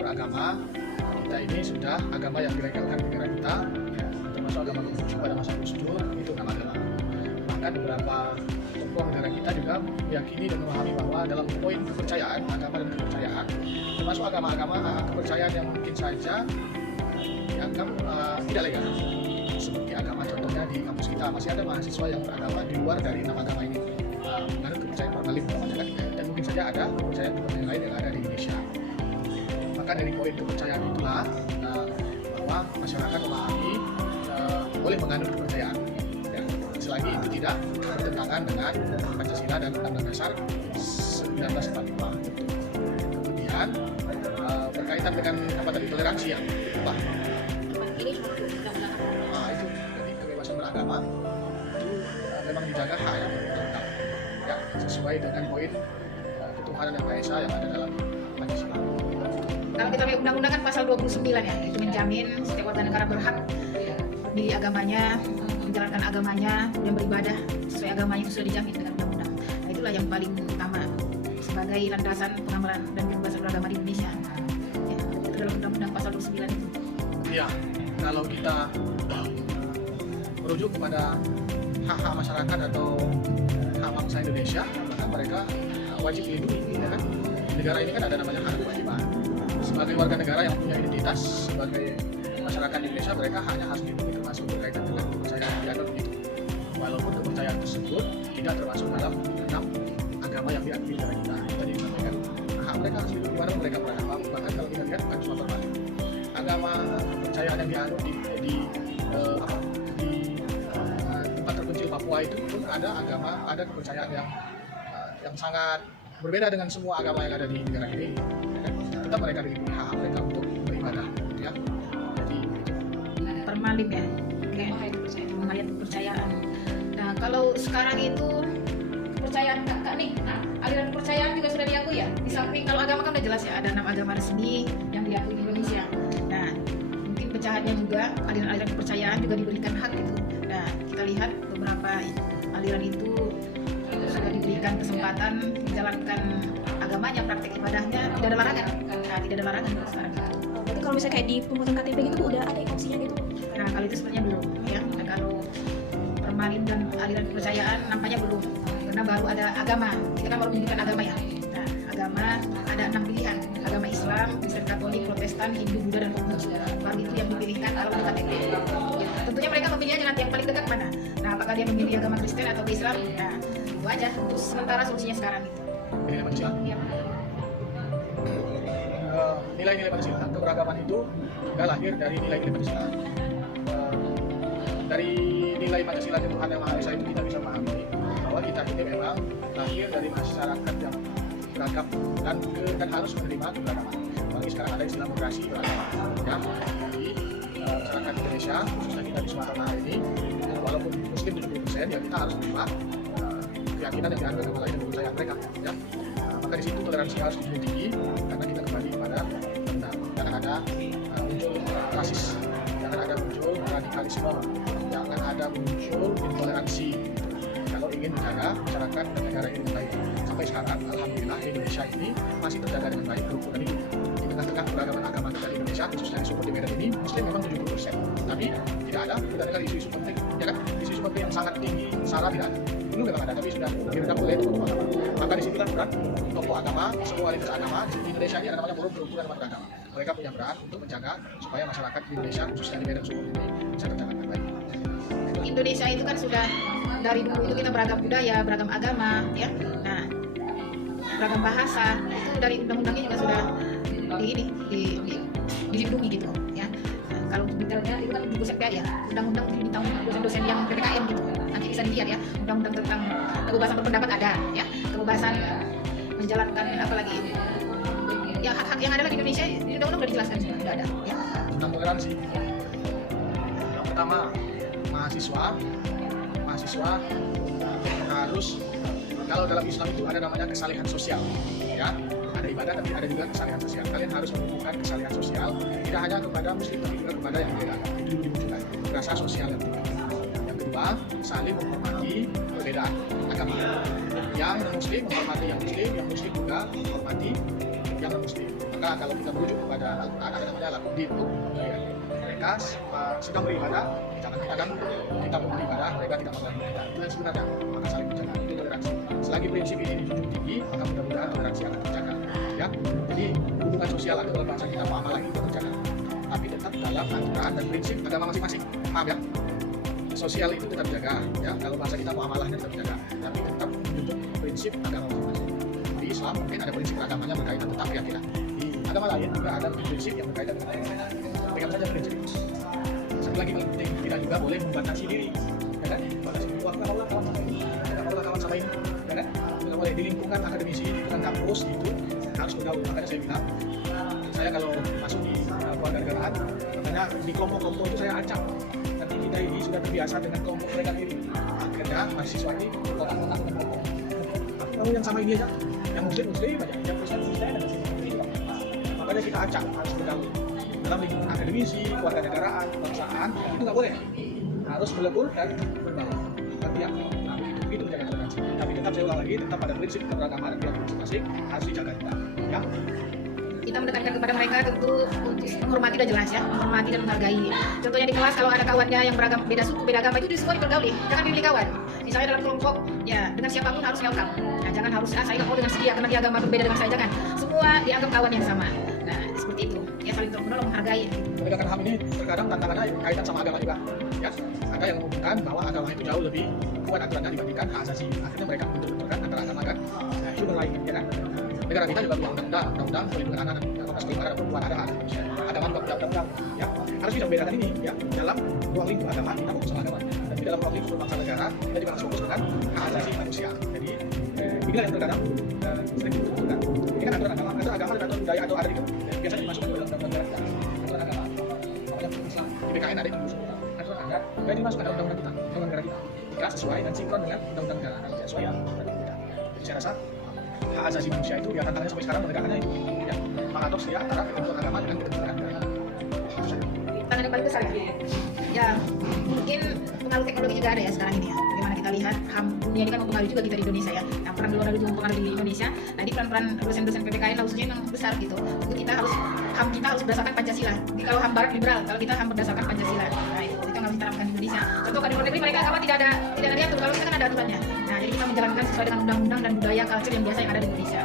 beragama, kita ini sudah agama yang dilegalkan di negara kita, termasuk agama Konghucu pada masa Gus Dur, itu nama agama. Bahkan beberapa tokoh negara kita juga meyakini dan memahami bahwa dalam poin kepercayaan, agama dan kepercayaan, termasuk agama-agama kepercayaan yang mungkin saja dianggap tidak legal. Seperti agama contohnya di kampus kita masih ada mahasiswa yang beragama di luar dari enam agama ini, menganut kepercayaan formalis kan, dan mungkin saja ada kepercayaan lain yang ada di Indonesia. Maka dari poin kepercayaan itulah bahwa masyarakat memahami boleh menganut kepercayaan, ya, selagi itu tidak bertentangan dengan Pancasila dan Undang-Undang Dasar 1945. Kemudian berkaitan dengan apa tadi, toleransi yang berubah. Itu jadi kebebasan beragama itu memang dijaga hak yang undang-undang, ya, sesuai dengan poin ketuhanan yang Maha Esa yang ada dalam Pancasila. Kalau kita lihat undang-undang kan pasal 29 ya, itu menjamin setiap warga negara berhak di agamanya, menjalankan agamanya, dan beribadah sesuai agamanya, itu sudah dijamin dengan undang-undang. Nah, itulah yang paling utama sebagai landasan pengamalan dan kebebasan beragama di Indonesia. Ya, itu dalam undang-undang pasal 29 itu. Iya, kalau kita merujuk kepada hak-hak masyarakat atau hak bangsa Indonesia, maka mereka wajib dilindungi, ya kan? Di negara ini kan ada namanya hak dan kewajiban. Sebagai warga negara yang punya identitas sebagai masyarakat Indonesia, mereka hanya harus dilindungi, termasuk berkaitan dengan kepercayaan yang dianut itu. Walaupun kepercayaan tersebut tidak termasuk dalam enam agama yang diakui negara kita. Tadi disampaikan hak mereka harus dilindungi walaupun mereka beragama. Bahkan kalau kita lihat bukan cuma formal, agama kepercayaan yang dianut di tempat terpencil Papua itu pun ada kepercayaan yang sangat berbeda dengan semua agama yang ada di negara ini. Tetap mereka dilindungi hak mereka untuk beribadah, gitu ya. Jadi Permalim ya, pengalian kepercayaan. Nah, kalau sekarang itu kepercayaan kakak nih, aliran kepercayaan juga sudah diakui ya. Di samping kalau agama kan udah jelas ya, ada 6 agama resmi yang diakui di Indonesia. Nah, mungkin pecahannya juga aliran-aliran kepercayaan juga diberikan hak gitu. Nah, kita lihat beberapa aliran itu sudah diberikan kesempatan menjalankan agamanya, praktek ibadahnya, tidak ada larangan. Nah, tidak ada larangan sekarang. Berarti kalau misalnya kayak di pembuatan KTP gitu udah ada opsinya gitu? Nah, kalau itu sebenarnya belum ya. Nah, kalau permalin dan aliran kepercayaan nampaknya belum, karena baru ada agama. Kita kan baru menyebutkan agama ya. Nah, agama ada 6 pilihan: agama Islam, Kristen, Katolik, Protestan, Hindu, Buddha, dan Konghucu. Baru itu yang dipilihkan kalau di KTP. Tentunya mereka memilihnya dengan yang paling dekat mana. Nah, apakah dia memilih agama Kristen atau Islam? Nah, itu aja untuk sementara solusinya sekarang itu. nilai Pancasila. Ya. Nilai-nilai Pancasila, keberagaman itu juga lahir dari nilai-nilai Pancasila. Dari nilai Pancasila Tuhan yang Maha Esa itu kita bisa pahami bahwa kita ini memang lahir dari masyarakat yang beragam dan harus menerima keberagaman. Apalagi sekarang ada istilah moderasi beragama. Ya, jadi masyarakat Indonesia, khususnya kita di Sumatera Utara ini, walaupun Muslim 70%, ya kita harus menerima keyakinan yang dianut agama lain dan kepercayaan mereka. Ya. Maka di situ toleransi harus lebih tinggi karena kita kembali pada benar. Jangan ada muncul rasis, jangan ada muncul radikalisme, jangan ada muncul intoleransi. Kalau ingin menjaga masyarakat dan negara ini dengan baik, sampai sekarang alhamdulillah Indonesia ini masih terjaga dengan baik kerukunan itu. Di tengah-tengah keragaman agama kita di Indonesia, khususnya di Sumut di Medan ini, Muslim memang 70%, tapi tidak ada isu-isu penting, ya kan? Isu-isu penting yang sangat tinggi, SARA tidak ada. Dulu memang ada, tapi sudah diredam oleh tokoh agama. Maka di situ kan peran tokoh agama, semua lintas agama di Indonesia ini ada namanya forum kerukunan umat beragama. Mereka punya peran untuk menjaga supaya masyarakat di Indonesia, khususnya di Medan Sumut ini, bisa terjaga dengan baik. Indonesia itu kan sudah dari dulu itu kita beragam budaya, beragam agama, ya. Nah, beragam bahasa itu dari undang-undangnya juga sudah dilindungi gitu, ya. Nah, kalau detailnya itu kan buku sekda ya, undang-undang tentang dosen-dosen yang PPKM gitu. Nanti bisa dilihat ya, undang-undang tentang kebebasan berpendapat ada, ya, kebebasan menjalankan apa lagi, ya hak-hak yang ada di Indonesia di undang-undang sudah dijelaskan semua, sudah ada, ya. Tentang toleransi. Yang pertama, mahasiswa harus, kalau dalam Islam itu ada namanya kesalehan sosial, ya, ada ibadah tapi ada juga kesalehan sosial. Kalian harus menunjukkan kesalehan sosial tidak hanya kepada muslim tapi juga kepada yang berbeda. Itu dulu dimunculkan rasa sosial yang tinggi. Yang kedua, saling menghormati perbedaan agama. Yang muslim menghormati yang muslim juga menghormati yang non muslim. Maka kalau kita merujuk kepada ada namanya Al-Qur'an itu, mereka sedang beribadah, jangan kita ganggu. Kita mau beribadah, mereka tidak mengganggu kita. Itu yang sebenarnya, maka saling menjaga. Itu toleransi. Selagi prinsip ini dijunjung tinggi, maka mudah-mudahan toleransi akan terjaga. Ya, jadi hubungan sosial atau dalam bahasa kita muamalah itu terjaga. Tapi tetap dalam aturan dan prinsip agama masing-masing. Paham ya? Sosial itu tetap jaga, ya. Kalau bahasa kita muamalahnya tetap jaga, tapi tetap menunjuk prinsip agama masing-masing. Di Islam mungkin ada prinsip agamanya berkaitan tentang keyakinan. Di agama lain juga ada prinsip yang berkaitan dengan keyakinan. Pegang saja prinsip. Satu lagi paling penting, kita juga boleh membatasi diri, ya kan? Batasi diri. Wah, nggak kawan sama ini, nggak boleh kawan sama ini, ya kan? Nggak boleh di lingkungan akademisi, di lingkungan kampus itu harus bergaul. Makanya saya bilang, saya kalau masuk di keluarga negaraan, makanya di kelompok-kelompok itu saya acak. Nanti kita ini sudah terbiasa dengan kelompok mereka ini. Akhirnya mahasiswa ini kotak-kotak dengan kelompok. Kamu yang sama ini aja, yang muslim aja, yang Kristen ada di sini. Makanya kita acak harus bergaul. Dalam lingkungan akademisi, keluarga negaraan, kebangsaan itu nggak boleh. Harus melebur dan berbaur. Tapi ya, begitu menjaga toleransi. Tapi tetap saya ulang lagi, tetap pada prinsip keberagaman dan masing-masing harus dijaga kita. Ya. Kita menekankan kepada mereka tentu untuk menghormati dan jelas ya, menghormati dan menghargai. Contohnya di kelas kalau ada kawannya yang beragam, beda suku, beda agama itu semua dipergauli, jangan pilih kawan. Misalnya dalam kelompok, ya dengan siapapun harus welcome. Nah, jangan harus saya nggak mau dengan dia karena dia agama berbeda dengan saya, jangan. Semua dianggap kawan yang sama. Nah seperti itu, ya saling tolong menghargai. Penegakan HAM ini terkadang tantangannya kaitan sama agama juga. Ya, ada yang mengumumkan bahwa agama itu jauh lebih kuat aturannya dibandingkan hak asasi. Akhirnya mereka bentur-benturkan antara agama kan. Nah, itu berlain, ya kan? Negara kita juga punya undang-undang perlindungan anak dan Komnas Perlindungan Perempuan, ada hak asasi manusia. Agama juga punya undang-undang, ya. Harus bisa membedakan ini, ya. Dalam ruang lingkup agama kita fokus sama agama, tapi dalam ruang lingkup bangsa negara kita juga harus fokus dengan hak asasi manusia. Jadi inilah yang terkadang sering dibutuhkan. Ini kan aturan agama dan aturan budaya atau adat itu biasanya dimasukkan ke dalam negara kita. Aturan agama, makanya Islam di BKN ada yang aturan adat, dan dimasukkan dalam undang-undang kita, undang negara kita. Jika sesuai dan sinkron dengan undang-undang negara, kalau tidak sesuai ya berarti tidak. Jadi saya rasa hak asasi manusia itu dia tantangannya sampai sekarang menegakkannya itu, ya. Paradoks dia antara ketentuan agama dengan ketentuan negara. Tantangan yang paling besar ya mungkin pengaruh teknologi juga ada ya sekarang ini ya. Bagaimana kita lihat HAM dunia ini kan mempengaruhi juga kita di Indonesia ya. Nah, peran luar negeri juga mempengaruhi di Indonesia. Nah, ini peran-peran dosen-dosen PPKN khususnya memang besar gitu. Untuk kita harus HAM kita harus berdasarkan Pancasila. Jadi kalau HAM Barat liberal, kalau kita HAM berdasarkan Pancasila. Nah, itu yang harus diterapkan di Indonesia. Contoh di luar negeri mereka agama tidak ada diatur, kalau kita kan ada aturannya. Nah, jadi kita menjalankan sesuai dengan undang-undang dan budaya culture yang biasa yang ada di Indonesia.